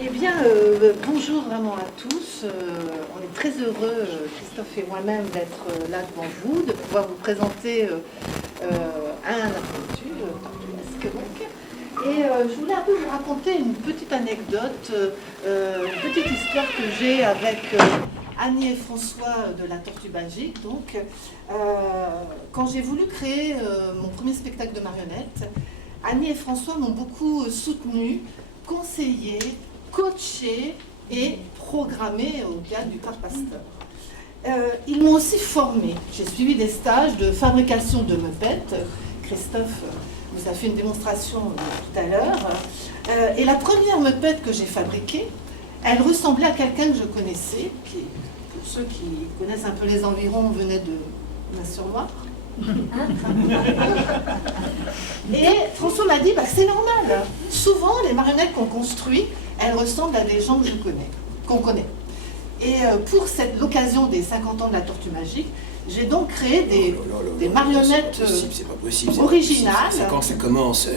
Eh bien, bonjour vraiment à tous. On est très heureux, Christophe et moi-même, d'être là devant vous, de pouvoir vous présenter un institut, Tortuesque donc. Et je voulais un peu vous raconter une petite anecdote, une petite histoire que j'ai avec Annie et François de la Tortue Magique. Donc, quand j'ai voulu créer mon premier spectacle de marionnettes, Annie et François m'ont beaucoup soutenu, conseillé, coaché et programmé au théâtre du Parc Pasteur. Ils m'ont aussi formé. J'ai suivi des stages de fabrication de meupettes. Christophe vous a fait une démonstration tout à l'heure. Et la première meupette que j'ai fabriquée, elle ressemblait à quelqu'un que je connaissais, qui, pour ceux qui connaissent un peu les environs, venait de Massur-Loire. Et François m'a dit, c'est normal. Souvent, les marionnettes qu'on construit, elles ressemblent à des gens que qu'on connaît. Et pour l'occasion des 50 ans de la Tortue Magique, j'ai donc créé des marionnettes originales. C'est quand que ça commence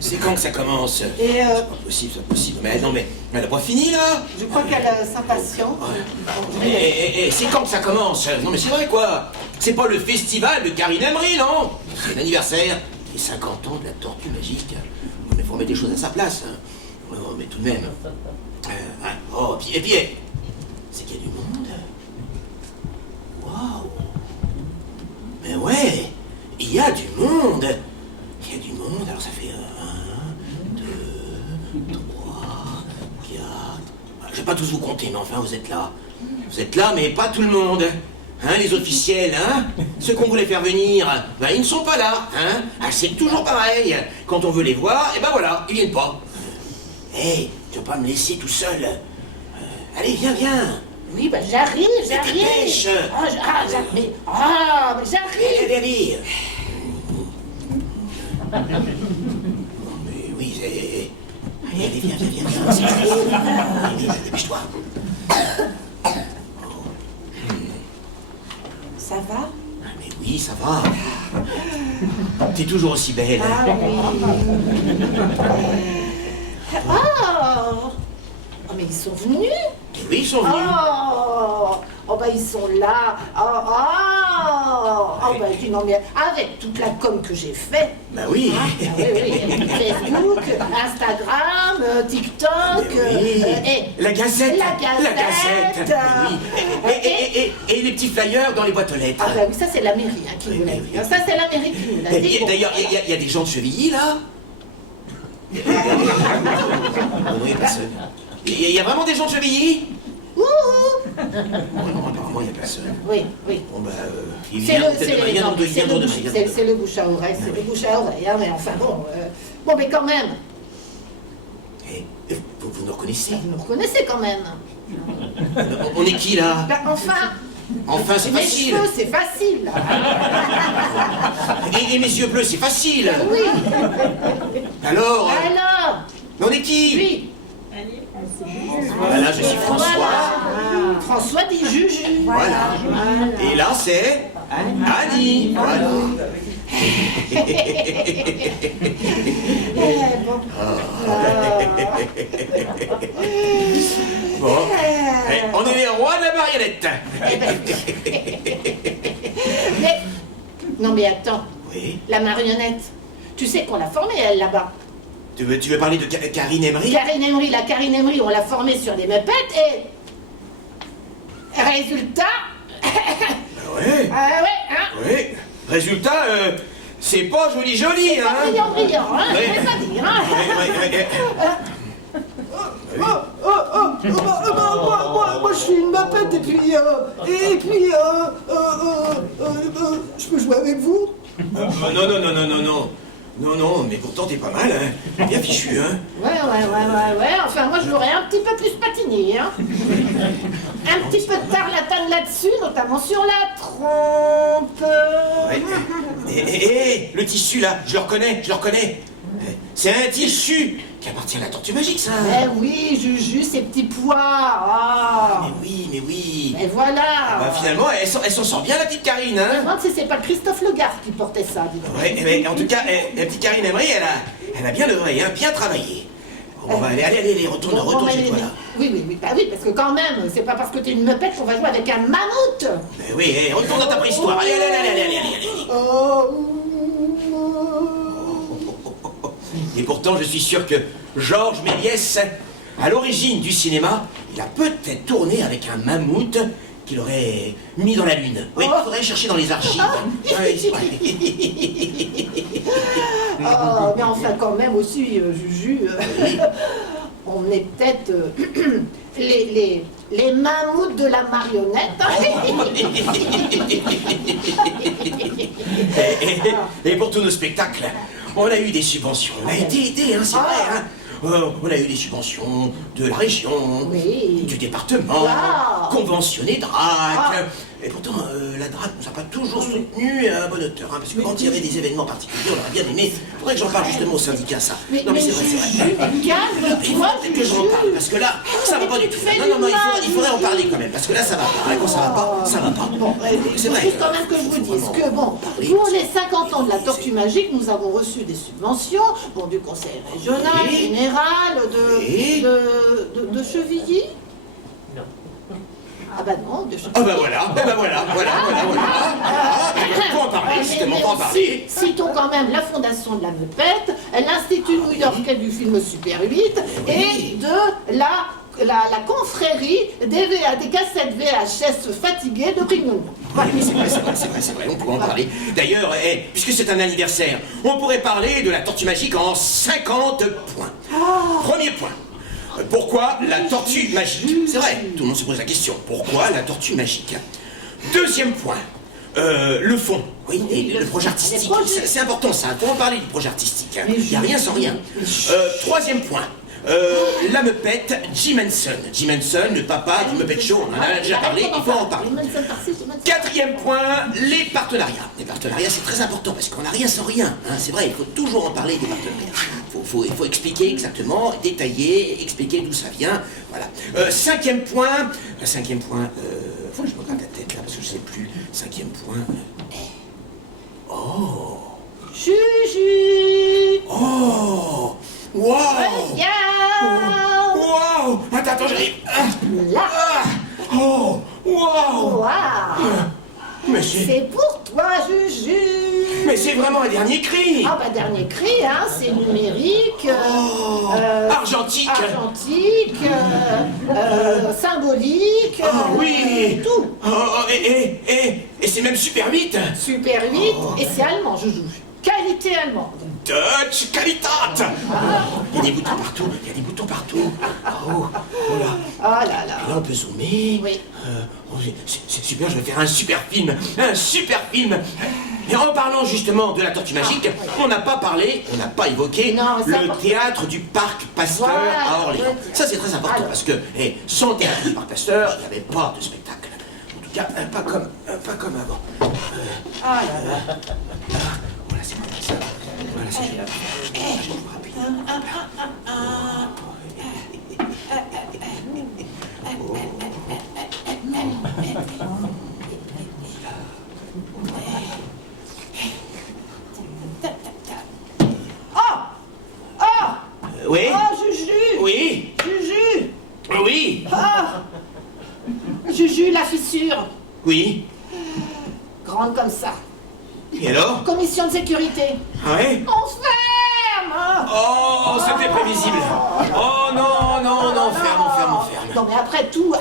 C'est quand que ça commence Et c'est pas possible. Mais non, mais elle n'a pas fini là. Je crois qu'elle s'impatiente. Et c'est quand que ça commence? Non mais c'est vrai quoi. C'est pas le festival de Karine Emery, non? C'est l'anniversaire des 50 ans de la Tortue Magique. Mais faut remettre les choses à sa place. Oh, mais tout de même. Oh, et puis, c'est qu'il y a du monde. Waouh. Mais ouais, il y a du monde. Il y a du monde, alors ça fait 1, 2, 3, 4... Je vais pas tous vous compter, mais enfin vous êtes là. Vous êtes là, mais pas tout le monde. Hein, les officiels, hein? Ceux qu'on voulait faire venir, ils ne sont pas là, hein? C'est toujours pareil. Quand on veut les voir, voilà, ils viennent pas. Hé, tu vas pas me laisser tout seul. Allez, viens. Oui, j'arrive. Dépêche. Mais j'arrive. Allez. Mais oui, allez, viens. Allez, dépêche-toi. Ça va? Mais oui, ça va. T'es toujours aussi belle. Ah oui. Oh, mais ils sont venus? Oui, ils sont venus. Ils sont là. Dis non, mais avec toute la com que j'ai faite. Oui. Oui. Facebook, Instagram, TikTok. La Gazette. La Gazette. Oui. Et les petits flyers dans les boîtes aux lettres. Oui, ça c'est la mairie qui nous l'a dit. Ça c'est la mairie qui nous l'a dit. D'ailleurs, il y a des gens de Chevilly, là. Non, il n'y a personne. Il y a vraiment des gens de Chevilly? Ouh. Non, apparemment, il n'y a personne. Oui. Bon, il C'est vient de c'est le bouche à oreille, c'est le bouche à oreille, mais enfin bon, mais quand même. Vous nous reconnaissez? Vous nous reconnaissez quand même. On est qui, là? Enfin, c'est mes facile. cheveux, c'est facile. Et mes yeux bleus, c'est facile. Oui. Alors? On est qui? Oui. Voilà, je suis François. Voilà. François dit Juju. Voilà. Et là, c'est Annie. Voilà. Bon. On est les rois de la marionnette. Non mais attends. Oui. La marionnette. Tu sais qu'on l'a formée, elle, là-bas. Tu veux parler de Karine Emery? La Karine Emery, on l'a formée sur des meupettes et... Résultat... Ouais. Oui. Résultat, c'est pas joli, hein. Pas brillant, hein. Oui. Je vais pas dire, hein. Moi je suis une meupette et puis je peux jouer avec vous? Non, mais pourtant t'es pas mal, hein. Bien fichu, hein. Ouais. Enfin, moi, je l'aurais un petit peu plus patiné, hein. Un petit peu de tarlatane là-dessus, notamment sur la trompe. Ouais. Le tissu, là, je le reconnais. C'est un tissu qui appartient à la Tortue Magique, ça. Oui, Juju, ces petits pois. Mais oui. Et voilà. Finalement, elle s'en sort bien, la petite Karine, Je me hein. demande si c'est pas Christophe Legard qui portait ça, dis donc. Ouais, mais en tout cas, la petite Karine Emery, elle a bien œuvré, hein, bien travaillé. Bon, bah, allez, retourne chez toi, là. Oui, bah oui, parce que quand même, c'est pas parce que t'es une meupette qu'on va jouer avec un mammouth. Mais oui, retourne dans ta préhistoire. Allez. Et pourtant, je suis sûr que Georges Méliès, à l'origine du cinéma, il a peut-être tourné avec un mammouth qu'il aurait mis dans la lune. Oui, il faudrait chercher dans les archives. Mais enfin, quand même aussi, Juju, on est peut-être les mammouths de la marionnette. Et pour tous nos spectacles, on a eu des subventions. On a été aidés, c'est vrai. Hein. On a eu des subventions de la région, du département, conventionné DRAC. Et pourtant, la DRAC nous a pas toujours soutenus à bonne hauteur. Hein, parce que quand il y avait des événements particuliers, on aurait bien aimé. Il faudrait que j'en parle justement au syndicat, ça. Non, mais c'est vrai. Calme-toi, il faut peut-être que j'en parle, parce que là, ça va pas du tout. Non, il faudrait en parler quand même. Parce que là, ça va pas. Quand ça va pas, ça va pas. Bon, c'est vrai. Juste quand même que je vous dise que, bon, pour les 50 ans de la Tortue Magique, nous avons reçu des subventions, bon, du conseil régional, général, de Chevilly. Ah bah non, de Chevilly. Ah bah voilà. Faut en parler, justement, faut en parler. Citons quand même la Fondation de la Meupette, l'Institut new-yorkais du film Super 8 et de la confrérie des cassettes VHS fatiguées de Pignon. C'est vrai, on pourrait en parler. D'ailleurs, puisque c'est un anniversaire, on pourrait parler de la Tortue Magique en 50 points. Premier point. Pourquoi la Tortue Magique? C'est vrai, tout le monde se pose la question. Pourquoi la Tortue Magique? Deuxième point. Le fond, le projet artistique. C'est important ça, il faut en parler du projet artistique. Il n'y a rien sans rien. Troisième point. La Meupette, Jim Henson. Jim Henson, le papa du Muppet Show, on en a déjà parlé, il faut en parler. Quatrième point, les partenariats. Les partenariats, c'est très important parce qu'on n'a rien sans rien. Hein, c'est vrai, il faut toujours en parler des partenariats. Il faut expliquer exactement, détailler, expliquer d'où ça vient. Voilà. Cinquième point, faut que je me gratte la tête là parce que je sais plus. Cinquième point. Oh. Juju. Oh. Wow. Regarde. Wow. Attends, j'arrive. Là. Oh. Wow. Wow. Mais c'est pour toi, Juju. Mais c'est vraiment un dernier cri. Ah bah dernier cri, hein, c'est numérique, argentique, symbolique, oui, tout. Et c'est même Super 8. Super 8, et c'est allemand, Juju. Qualité allemande. Deutsche Qualität. Il y a des boutons partout, Oh là. Ah là là. Et là on peut zoomer. Oui. C'est super, je vais faire un super film. Mais en parlant justement de la Tortue Magique, on n'a pas évoqué le théâtre du Parc Pasteur à Orléans. Ça c'est très important parce que sans le théâtre du Parc Pasteur, il n'y avait pas de spectacle. En tout cas, pas comme avant. Ah là là. Voilà, c'est pas ça. Voilà, c'est rapide. Oui. Oh, Juju. Oui. Juju. Oui. Ah. Juju, la fissure. Oui. Grande comme ça. Et alors? Commission de sécurité. Ah ouais? On ferme. Oh, c'était prévisible. Oh non, ferme. Non mais après tout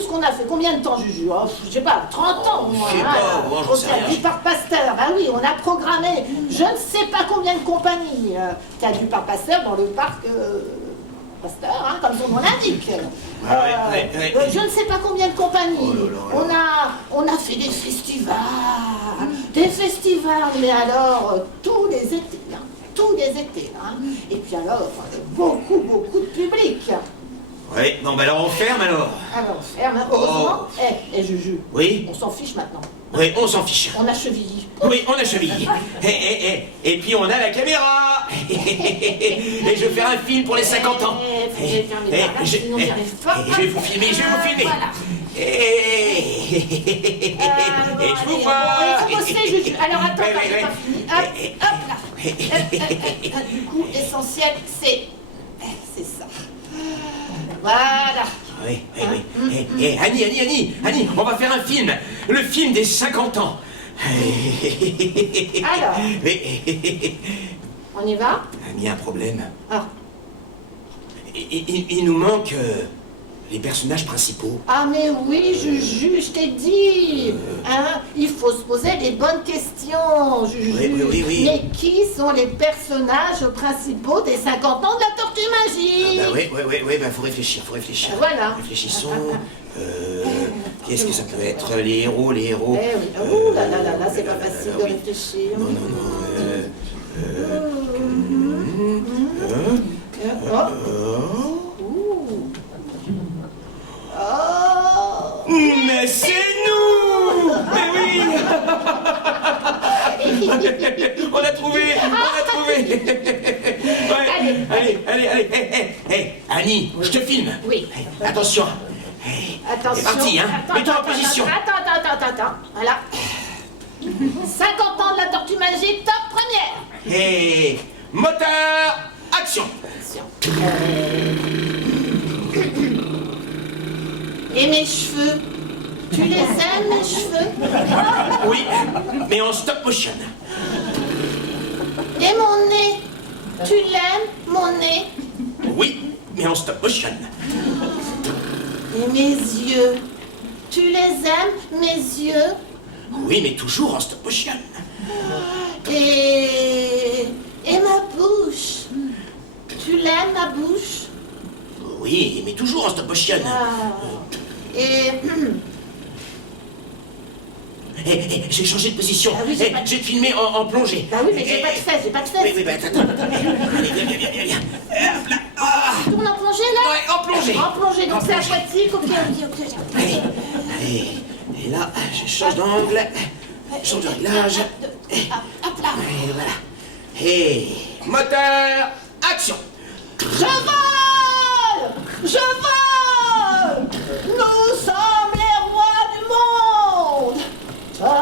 ce qu'on a fait, combien de temps, Juju? Oh, je sais pas, 30 ans. Je sais pas, moi j'en sais rien. Du Parc Pasteur, ah oui, on a programmé je ne sais pas combien de compagnies. T'as du Parc Pasteur dans le parc Pasteur, hein, comme son nom l'indique. Je ne sais pas combien de compagnies. On a fait des festivals, mais alors tous les étés. Hein. Et puis alors, beaucoup de public. Oui, non, bah alors on ferme alors. Alors on ferme, hein. Heureusement. Juju. Oui. On s'en fiche maintenant. Oui, on s'en fiche. On a Chevilly. Oui, on a Chevilly. Et puis on a la caméra. Et je vais faire un film pour les 50 ans. Je vais vous filmer. Voilà. Et je vous vois. Il faut bosser, Juju. Alors attends, j'ai pas fini. Hop là. Du coup, l'essentiel, c'est ça. Voilà. Oui. Annie, on va faire un film. Le film des 50 ans. Alors, on y va? Annie a un problème. Ah. Il nous manque les personnages principaux. Ah mais oui, Juju, je t'ai dit, hein, il faut se poser les bonnes questions, Juju. Oui. Mais qui sont les personnages principaux des 50 ans de la Tortue Magique? Oui, faut réfléchir. Voilà. Réfléchissons. Qu'est-ce que ça peut être? Les héros. Eh oui, ouh là, c'est pas facile de réfléchir. Non. Mais c'est nous! Mais oui! On a trouvé! Ouais. Allez. Hey, Annie, je te filme. Oui. Attention. Attention. C'est parti, hein? Mets-toi en position. Attends. Voilà. 50 ans de la Tortue Magique, top première. Hey, moteur, action. Et mes cheveux? Tu les aimes, mes cheveux? Oui, mais en stop motion. Et mon nez? Tu l'aimes, mon nez? Oui, mais en stop motion. Et mes yeux? Tu les aimes, mes yeux? Oui, mais toujours en stop motion. Et ma bouche? Tu l'aimes, ma bouche? Oui, mais toujours en stop motion. Et... J'ai changé de position. Ah oui, j'ai filmé en plongée. Bah oui, mais j'ai pas de fesses. Oui, attends. Allez, viens. Hop là. Ah. Tourne en plongée, là? Ouais, en plongée. En plongée, donc c'est aquatique, ok. Allez. Et là, je change d'angle. Je change de réglage. Hop là. Et voilà. Et moteur, action. Je vole! Nous sommes les rois du monde! Ta-da,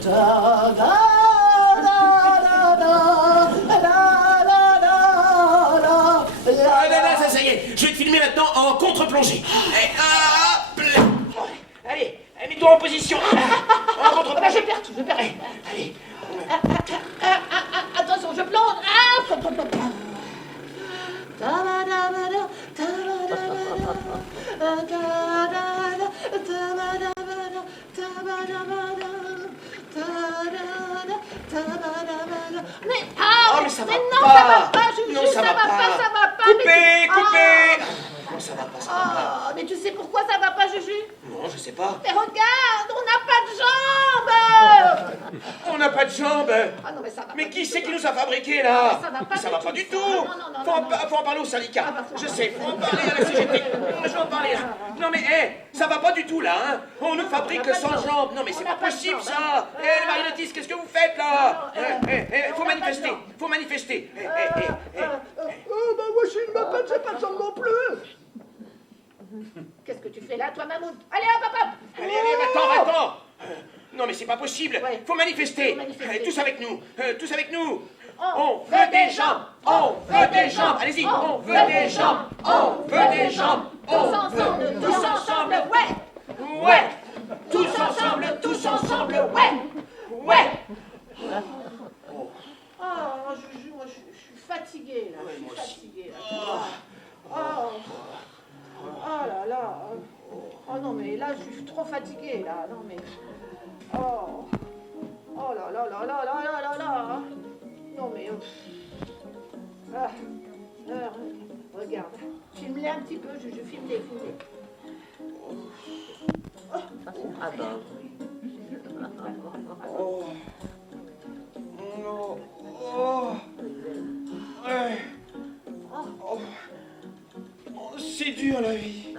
ta-da, Là, ça y est. Je vais te filmer maintenant en contre-plongée. Hop là. Allez, mets-toi en position. En contre-plongée. Je perds tout. Allez. Attention, je plonge. Mais ça va non, pas. ça va pas, Juju, Non, ça va pas. mais Coupez. Non, ça va pas. mais tu sais pourquoi ça va pas, Juju? Non, je sais pas. Mais regarde, on n'a pas de jambes. On n'a pas de jambes. Ah non, mais ça va Mais pas qui du c'est tout. qui nous a fabriqués là? Ça va pas Ça du va pas tout, du ça. tout. Non, Faut en parler au syndicat. Ah bah, faut Je en sais, faut en parler à la CGT. Je vais en parler là. Non mais ça va pas du tout là, hein. On nous fabrique on n'a pas sans de jambes. jambes. Non mais c'est On pas n'a pas de possible jambes, ça. hein. Les marionnettistes, qu'est-ce que vous faites là? on Faut n'a pas de manifester. jambes. Faut manifester. Bah moi je ne m'appelle, j'ai pas de jambes non plus. Qu'est-ce que tu fais là, toi, Mamoud? Allez, hop. Allez, va-t'en. Non mais c'est pas possible. Ouais. Faut manifester. Faut manifester. Allez, tous avec nous. On veut des jambes. Allez-y. On veut des jambes. Tous ensemble, ouais. Tous ensemble, ouais. Oh, Juju, moi je suis fatiguée là. Je suis fatiguée là. Oh là. Oh non, mais là je suis trop fatiguée là. Non mais. Oh là. Non mais. Regarde. Filme-les un petit peu, je filme-les. C'est dur la vie.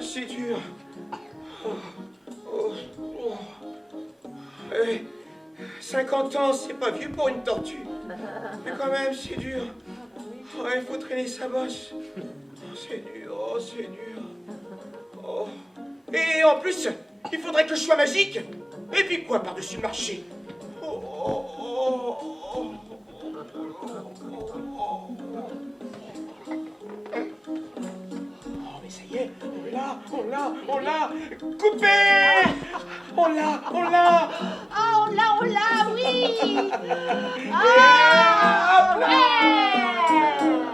C'est dur. 50 ans, c'est pas vieux pour une tortue. Mais quand même, c'est dur. Il faut traîner sa bosse. C'est dur. Et en plus, il faudrait que je sois magique. Et puis quoi par-dessus le marché? Coupé! On l'a! Ah, on l'a, oui. Ah, ouais.